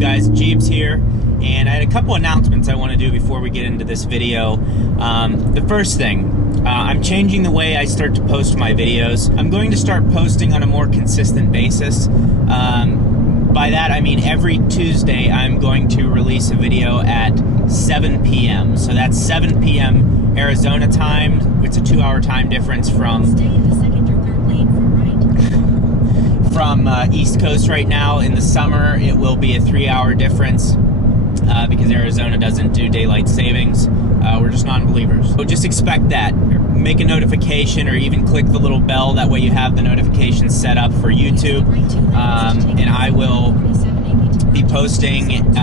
guys? Jeeves here, and I had a couple announcements I want to do before we get into this video. The first thing, I'm changing the way I start to post my videos. I'm going to start posting on a more consistent basis. By that I mean every Tuesday I'm going to release a video at 7 p.m. So that's 7 p.m. Arizona time. It's a 2-hour time difference from East Coast right now. In the summer it will be a 3-hour difference because Arizona doesn't do daylight savings. We're just non-believers. So just expect that. Make a notification or even click the little bell. That way you have the notifications set up for YouTube. And I will be posting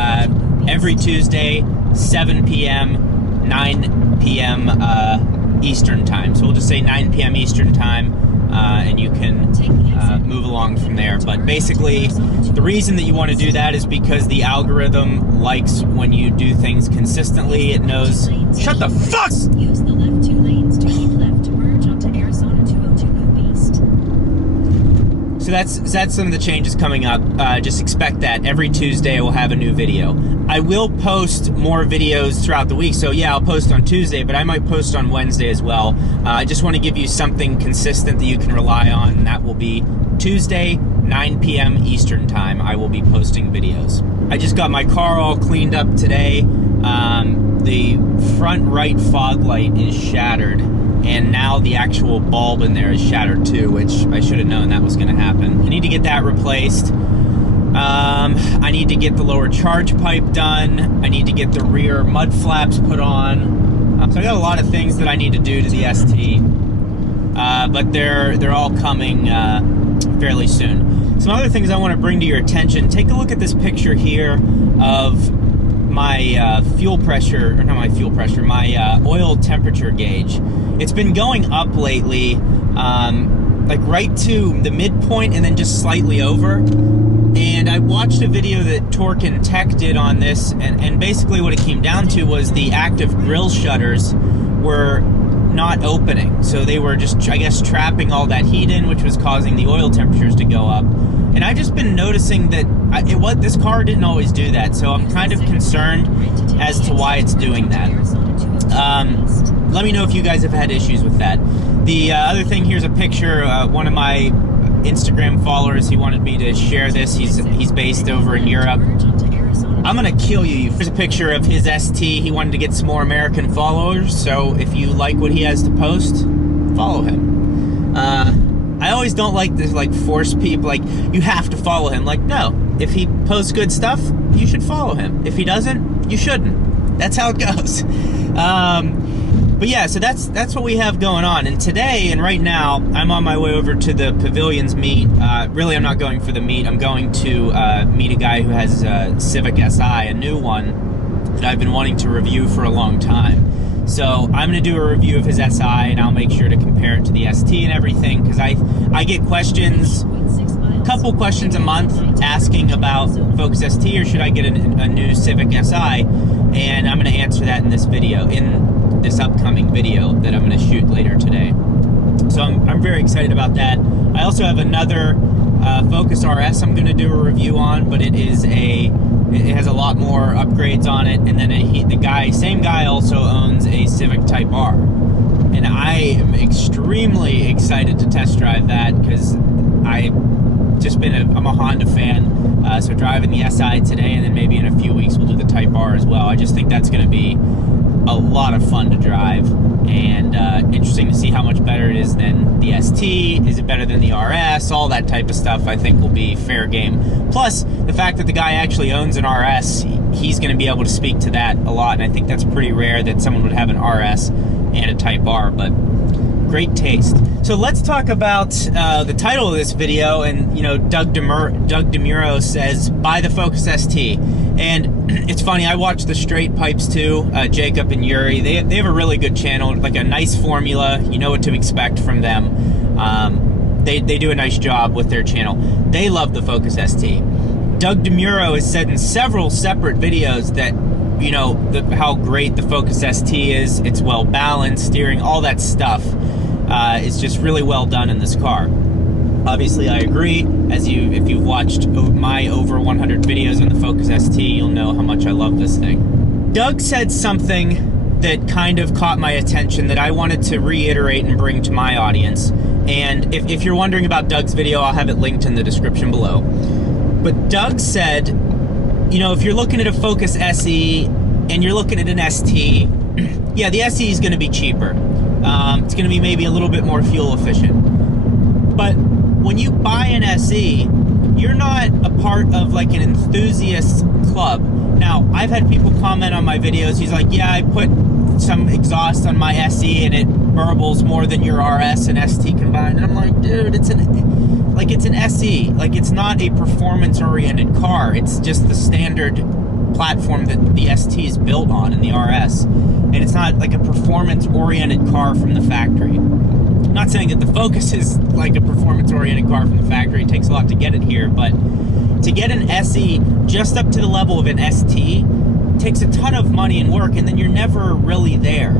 every Tuesday, 7 p.m., 9 p.m. Eastern time. So we'll just say 9 p.m. Eastern time, and you can move along from there. But basically, the reason that you want to do that is because the algorithm likes when you do things consistently. It knows... Shut the fuck! Use the left 2 lanes to keep left to merge onto Arizona 202 Loop East. So that's some of the changes coming up. Just expect that. Every Tuesday we'll have a new video. I will post more videos throughout the week, so yeah, I'll post on Tuesday, but I might post on Wednesday as well. I just want to give you something consistent that you can rely on, and that will be Tuesday, 9 p.m. Eastern time. I will be posting videos. I just got my car all cleaned up today. The front right fog light is shattered, and now the actual bulb in there is shattered too, which I should have known that was going to happen. I need to get that replaced. I need to get the lower charge pipe done. I need to get the rear mud flaps put on. So I got a lot of things that I need to do to the ST, but they're all coming fairly soon. Some other things I want to bring to your attention. Take a look at this picture here of my fuel pressure, or not my fuel pressure, my oil temperature gauge. It's been going up lately, like right to the midpoint and then just slightly over. And I watched a video that Torque and Tech did on this, and basically what it came down to was the active grill shutters were not opening. So they were just, I guess, trapping all that heat in, which was causing the oil temperatures to go up. And I've just been noticing that this car didn't always do that, so I'm kind of concerned as to why it's doing that. Let me know if you guys have had issues with that. The other thing, here's a picture. One of my Instagram followers, he wanted me to share this. He's based over in Europe. I'm gonna kill you. Here's a picture of his ST. He wanted to get some more American followers, so if you like what he has to post, follow him. I always don't like this, like, force people, like, you have to follow him. Like, no. If he posts good stuff, you should follow him. If he doesn't, you shouldn't. That's how it goes. But yeah, so that's what we have going on. And today, and right now, I'm on my way over to the Pavilions meet. Really, I'm not going for the meet. I'm going to meet a guy who has a Civic Si, a new one, that I've been wanting to review for a long time. So I'm going to do a review of his SI, and I'll make sure to compare it to the ST and everything, because I get questions, a couple questions a month asking about Focus ST, or should I get a new Civic Si, and I'm going to answer that in this video, in this upcoming video that I'm going to shoot later today. So I'm very excited about that. I also have another Focus RS I'm going to do a review on, but it has a lot more upgrades on it, and then the same guy also owns a Civic Type R, and I am extremely excited to test drive that because I'm a Honda fan, so driving the SI today, and then maybe in a few weeks we'll do the Type R as well. I just think that's going to be a lot of fun to drive, and interesting to see how much better it is than the ST. Is it better than the RS? All that type of stuff I think will be fair game. Plus, the fact that the guy actually owns an RS, he's going to be able to speak to that a lot, and I think that's pretty rare that someone would have an RS and a Type R, but great taste. So let's talk about the title of this video, and you know, Doug Demuro says, buy the Focus ST. And it's funny, I watch the Straight Pipes too, Jacob and Yuri. They have a really good channel, like a nice formula. You know what to expect from them. They do a nice job with their channel. They love the Focus ST. Doug Demuro has said in several separate videos that, you know, how great the Focus ST is. It's well balanced, steering, all that stuff is just really well done in this car. Obviously, I agree. If you've watched my over 100 videos on the Focus ST, you'll know how much I love this thing. Doug said something that kind of caught my attention that I wanted to reiterate and bring to my audience. And if you're wondering about Doug's video, I'll have it linked in the description below. But Doug said, you know, if you're looking at a Focus SE and you're looking at an ST, yeah, the SE is going to be cheaper. It's going to be maybe a little bit more fuel efficient. But when you buy an SE, you're not a part of like an enthusiast club. Now, I've had people comment on my videos. He's like, yeah, I put some exhaust on my SE and it burbles more than your RS and ST combined. And I'm like, dude, it's an SE. Like, it's not a performance-oriented car. It's just the standard platform that the ST is built on in the RS. And it's not like a performance-oriented car from the factory. I'm not saying that the Focus is like a performance-oriented car from the factory. It takes a lot to get it here, but to get an SE just up to the level of an ST takes a ton of money and work, and then you're never really there.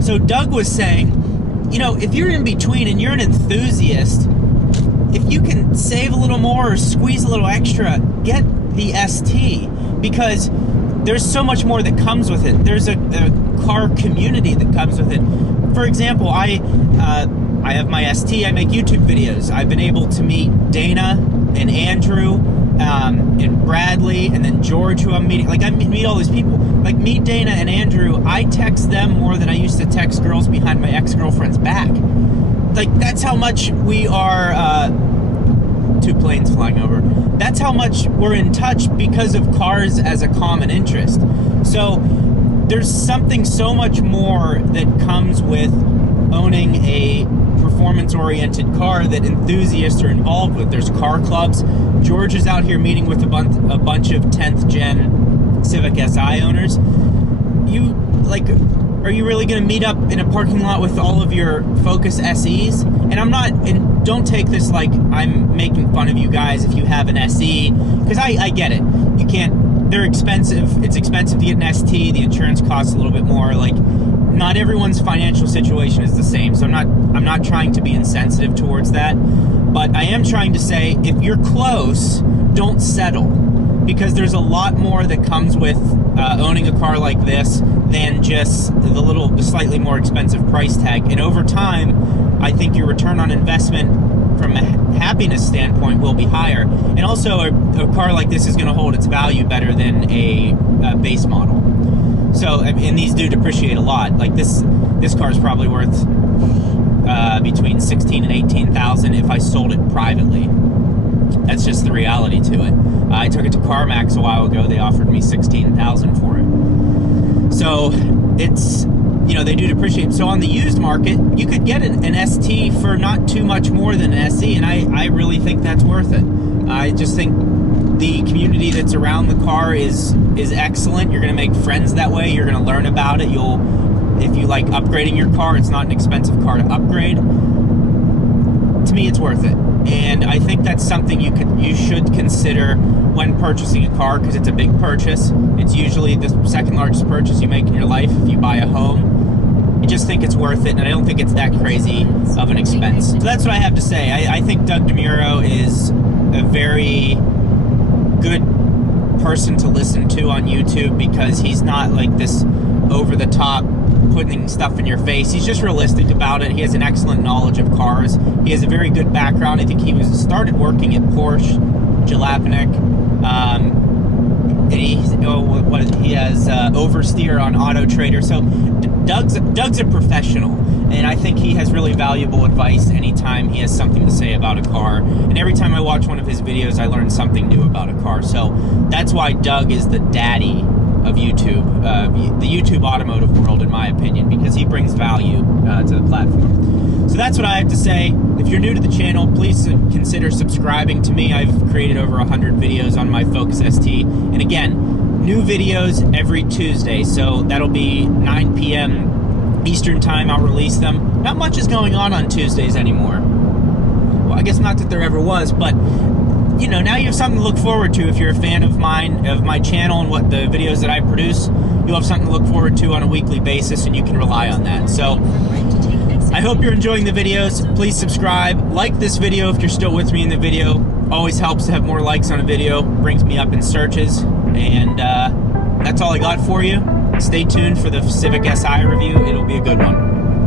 So Doug was saying, you know, if you're in between and you're an enthusiast, if you can save a little more or squeeze a little extra, get the ST, because there's so much more that comes with it. There's a car community that comes with it. For example, I have my ST, I make YouTube videos. I've been able to meet Dana and Andrew and Bradley and then George, who I'm meeting. Like, I meet all these people. Like, meet Dana and Andrew, I text them more than I used to text girls behind my ex-girlfriend's back. Like, that's how much we are, two planes flying over. That's how much we're in touch because of cars as a common interest. So there's something so much more that comes with owning a performance-oriented car that enthusiasts are involved with. There's car clubs. George is out here meeting with a bunch of 10th gen Civic Si owners. Are you really going to meet up in a parking lot with all of your Focus SEs? And don't take this like I'm making fun of you guys if you have an SE, because I get it. You can't, they're expensive. It's expensive to get an ST. The insurance costs a little bit more. Like, not everyone's financial situation is the same, so I'm not trying to be insensitive towards that, but I am trying to say, if you're close, don't settle, because there's a lot more that comes with owning a car like this than just the slightly more expensive price tag. And over time, I think your return on investment from a happiness standpoint will be higher. And also, a car like this is going to hold its value better than a base model. So, and these do depreciate a lot. Like, this car is probably worth between $16,000 and $18,000 if I sold it privately. That's just the reality to it. I took it to CarMax a while ago. They offered me $16,000 for it. So it's, you know, they do depreciate. So on the used market, you could get an ST for not too much more than an SE, and I really think that's worth it. I just think the community that's around the car is excellent. You're going to make friends that way. You're going to learn about it. If you like upgrading your car, it's not an expensive car to upgrade. To me, it's worth it. And I think that's something you should consider when purchasing a car, because it's a big purchase. It's usually the second largest purchase you make in your life if you buy a home. I just think it's worth it, and I don't think it's that crazy of an expense. So that's what I have to say. I think Doug Demuro is a very good person to listen to on YouTube, because he's not like this over-the-top putting stuff in your face. He's just realistic about it. He has an excellent knowledge of cars. He has a very good background. I think he started working at Porsche, Jalopnik. And he has oversteer on Auto Trader. So Doug's a professional, and I think he has really valuable advice anytime he has something to say about a car. And every time I watch one of his videos, I learn something new about a car. So that's why Doug is the daddy of YouTube, the YouTube automotive world, in my opinion, because he brings value to the platform. So that's what I have to say. If you're new to the channel, please consider subscribing to me. I've created over 100 videos on my Focus ST. And again, new videos every Tuesday. So that'll be 9 p.m. Eastern time. I'll release them. Not much is going on Tuesdays anymore. Well, I guess not that there ever was, but you know, now you have something to look forward to. If you're a fan of mine, of my channel and what the videos that I produce, you'll have something to look forward to on a weekly basis, and you can rely on that. So I hope you're enjoying the videos. Please subscribe. Like this video if you're still with me in the video. Always helps to have more likes on a video. Brings me up in searches. And that's all I got for you. Stay tuned for the Civic Si review. It'll be a good one.